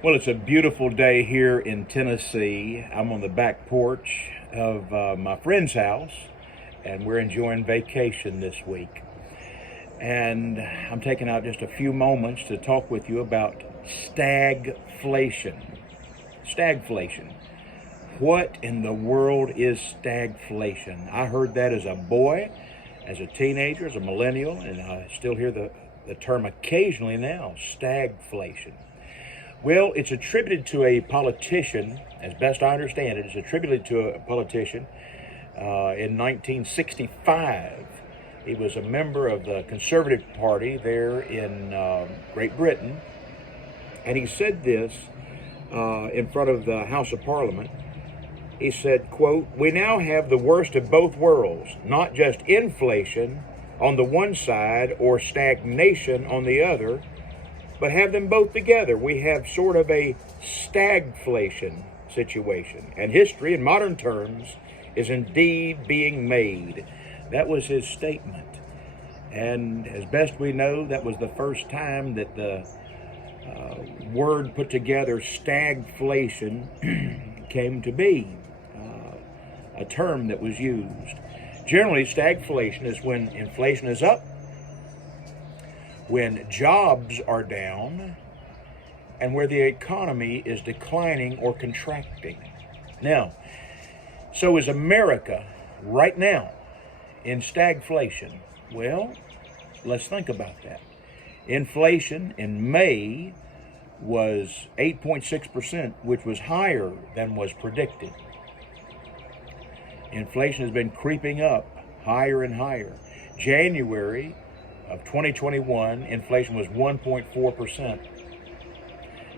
Well, it's a beautiful day here in Tennessee. I'm on the back porch of my friend's house, and we're enjoying vacation this week. And I'm taking out just a few moments to talk with you about stagflation. Stagflation. What in the world is stagflation? I heard that as a boy, as a teenager, as a millennial, and I still hear the term occasionally now, stagflation. Well, it's attributed to a politician, as best I understand it, it's attributed to a politician in 1965. He was a member of the Conservative Party there in Great Britain, and he said this in front of the House of Parliament. He said, quote, "We now have the worst of both worlds, not just inflation on the one side or stagnation on the other, but have them both together. We have sort of a stagflation situation, and history in modern terms is indeed being made." That was his statement. And as best we know, that was the first time that the word put together, stagflation, came to be, a term that was used. Generally, stagflation is when inflation is up, when jobs are down, and where the economy is declining or contracting. Now, so is America right now in stagflation? Well, let's think about that. Inflation in May was 8.6%, which was higher than was predicted. Inflation has been creeping up higher and higher. January of 2021, inflation was 1.4%.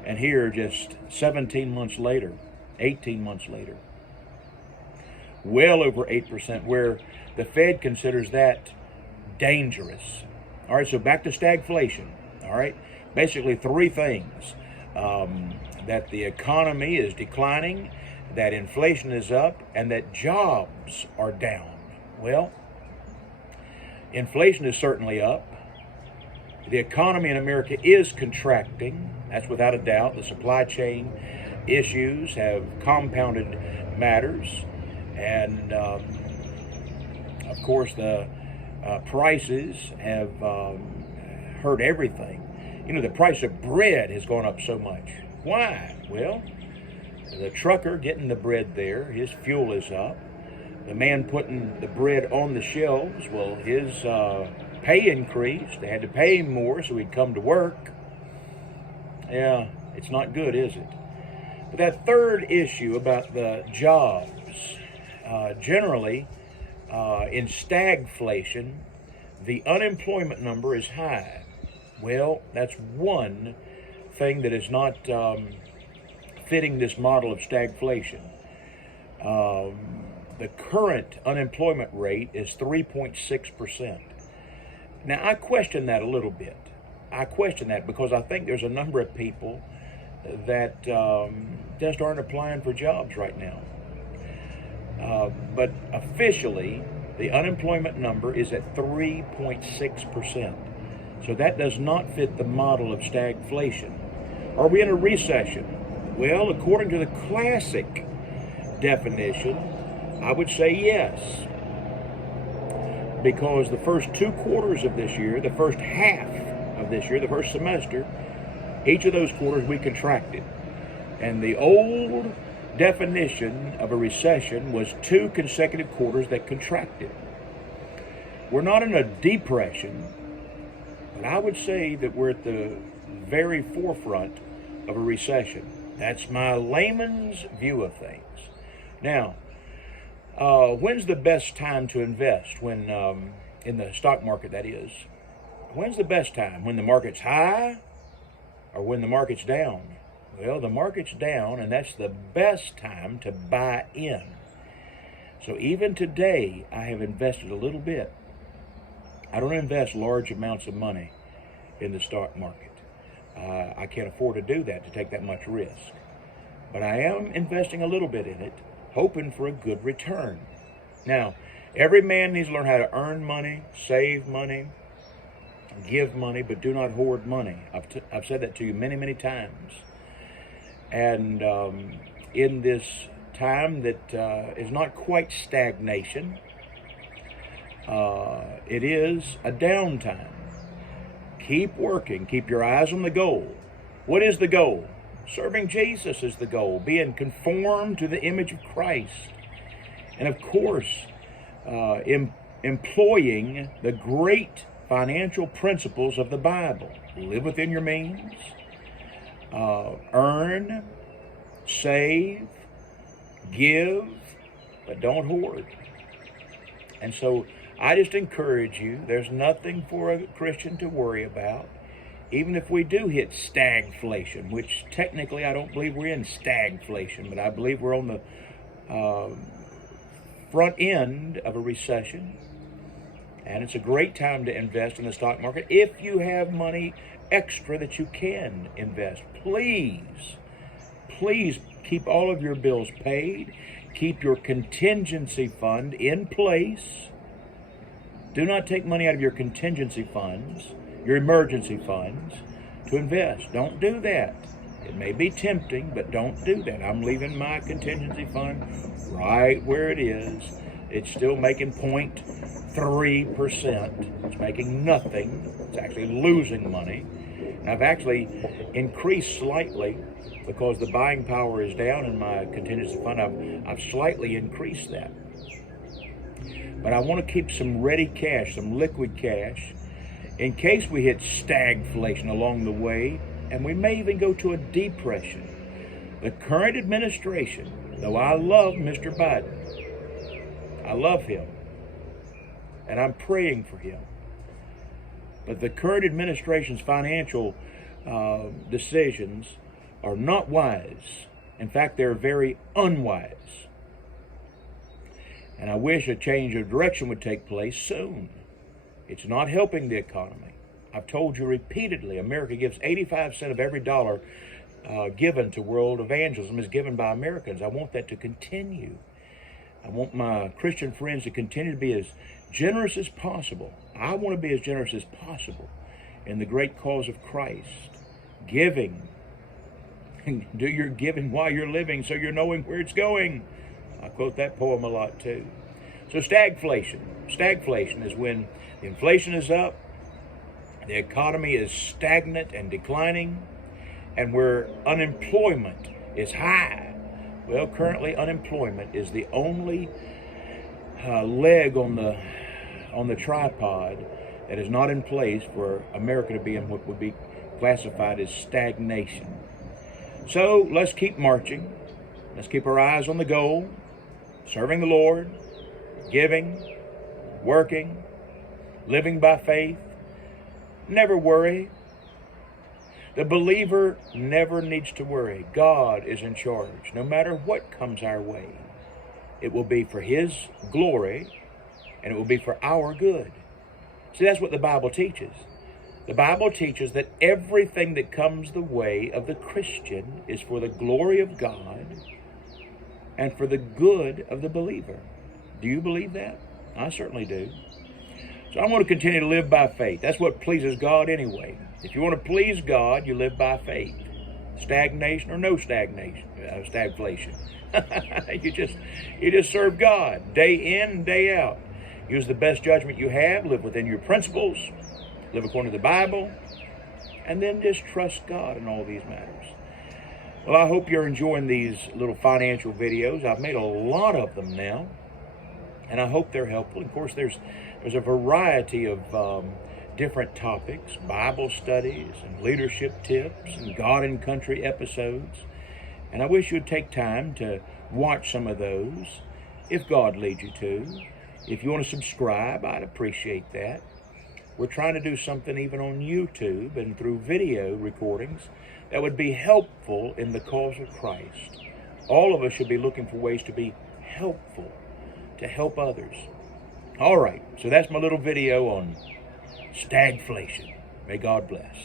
And here, just 17 months later, 18 months later, well over 8%, where the Fed considers that dangerous. All right, so back to stagflation. All right, basically three things. That the economy is declining, that inflation is up, and that jobs are down. Well, inflation is certainly up. The economy in America is contracting. That's without a doubt. The supply chain issues have compounded matters. And, of course, the prices have hurt everything. You know, the price of bread has gone up so much. Why? Well, the trucker getting the bread there, his fuel is up. The man putting the bread on the shelves, well, his pay increased. They had to pay him more so he'd come to work. Yeah, it's not good, is it? But that third issue about the jobs, generally, in stagflation, the unemployment number is high. Well, that's one thing that is not fitting this model of stagflation. The current unemployment rate is 3.6%. Now, I question that a little bit. I question that because I think there's a number of people that just aren't applying for jobs right now. But officially, the unemployment number is at 3.6%. So that does not fit the model of stagflation. Are we in a recession? Well, according to the classic definition, I would say yes. Because the first 2 quarters of this year, the first half of this year, the first semester, each of those quarters we contracted. And the old definition of a recession was 2 consecutive quarters that contracted. We're not in a depression, but I would say that we're at the very forefront of a recession. That's my layman's view of things. Now, when's the best time to invest? When in the stock market, that is. When's the best time? When the market's high or when the market's down? Well, the market's down, and that's the best time to buy in. So even today, I have invested a little bit. I don't invest large amounts of money in the stock market. I can't afford to do that, to take that much risk. But I am investing a little bit in it, hoping for a good return. Now, every man needs to learn how to earn money, save money, give money, but do not hoard money. I've said that to you many, many times. And in this time that is not quite stagnation, it is a downtime. Keep working. Keep your eyes on the goal. What is the goal? Serving Jesus is the goal. Being conformed to the image of Christ. And of course, employing the great financial principles of the Bible. Live within your means. Earn. Save. Give. But don't hoard. And so I just encourage you, there's nothing for a Christian to worry about. Even if we do hit stagflation, which technically I don't believe we're in stagflation, but I believe we're on the front end of a recession. And it's a great time to invest in the stock market. If you have money extra that you can invest, please keep all of your bills paid. Keep your contingency fund in place. Do not take money out of your contingency funds, your emergency funds, to invest. Don't do that. It may be tempting, but don't do that. I'm leaving my contingency fund right where it is. It's still making 0.3%. It's making nothing. It's actually losing money. And I've actually increased slightly because the buying power is down in my contingency fund. I've slightly increased that. But I want to keep some ready cash, some liquid cash, in case we hit stagflation along the way, and we may even go to a depression. The current administration, though I love Mr. Biden, I love him, and I'm praying for him, but the current administration's financial decisions are not wise. In fact, they're very unwise. And I wish a change of direction would take place soon. It's not helping the economy. I've told you repeatedly, America gives 85% of every dollar given to world evangelism is given by Americans. I want that to continue. I want my Christian friends to continue to be as generous as possible. I want to be as generous as possible in the great cause of Christ. Giving. Do your giving while you're living so you're knowing where it's going. I quote that poem a lot too. So stagflation. Stagflation is when the inflation is up, the economy is stagnant and declining, and where unemployment is high. Well, currently unemployment is the only leg on the tripod that is not in place for America to be in what would be classified as stagnation. So let's keep marching. Let's keep our eyes on the goal, serving the Lord, giving, working, living by faith. Never worry. The believer never needs to worry. God is in charge. No matter what comes our way, it will be for His glory and it will be for our good. See, that's what the Bible teaches. The Bible teaches that everything that comes the way of the Christian is for the glory of God and for the good of the believer. Do you believe that? I certainly do. So I want to continue to live by faith. That's what pleases God anyway. If you want to please God, you live by faith. Stagnation or no stagnation, stagflation. you just serve God day in and day out. Use the best judgment you have. Live within your principles. Live according to the Bible. And then just trust God in all these matters. Well, I hope you're enjoying these little financial videos. I've made a lot of them now, and I hope they're helpful. Of course, there's a variety of different topics, Bible studies and leadership tips and God and Country episodes. And I wish you'd take time to watch some of those if God leads you to. If you want to subscribe, I'd appreciate that. We're trying to do something even on YouTube and through video recordings that would be helpful in the cause of Christ. All of us should be looking for ways to be helpful, to help others. All right, so that's my little video on stagflation. May God bless.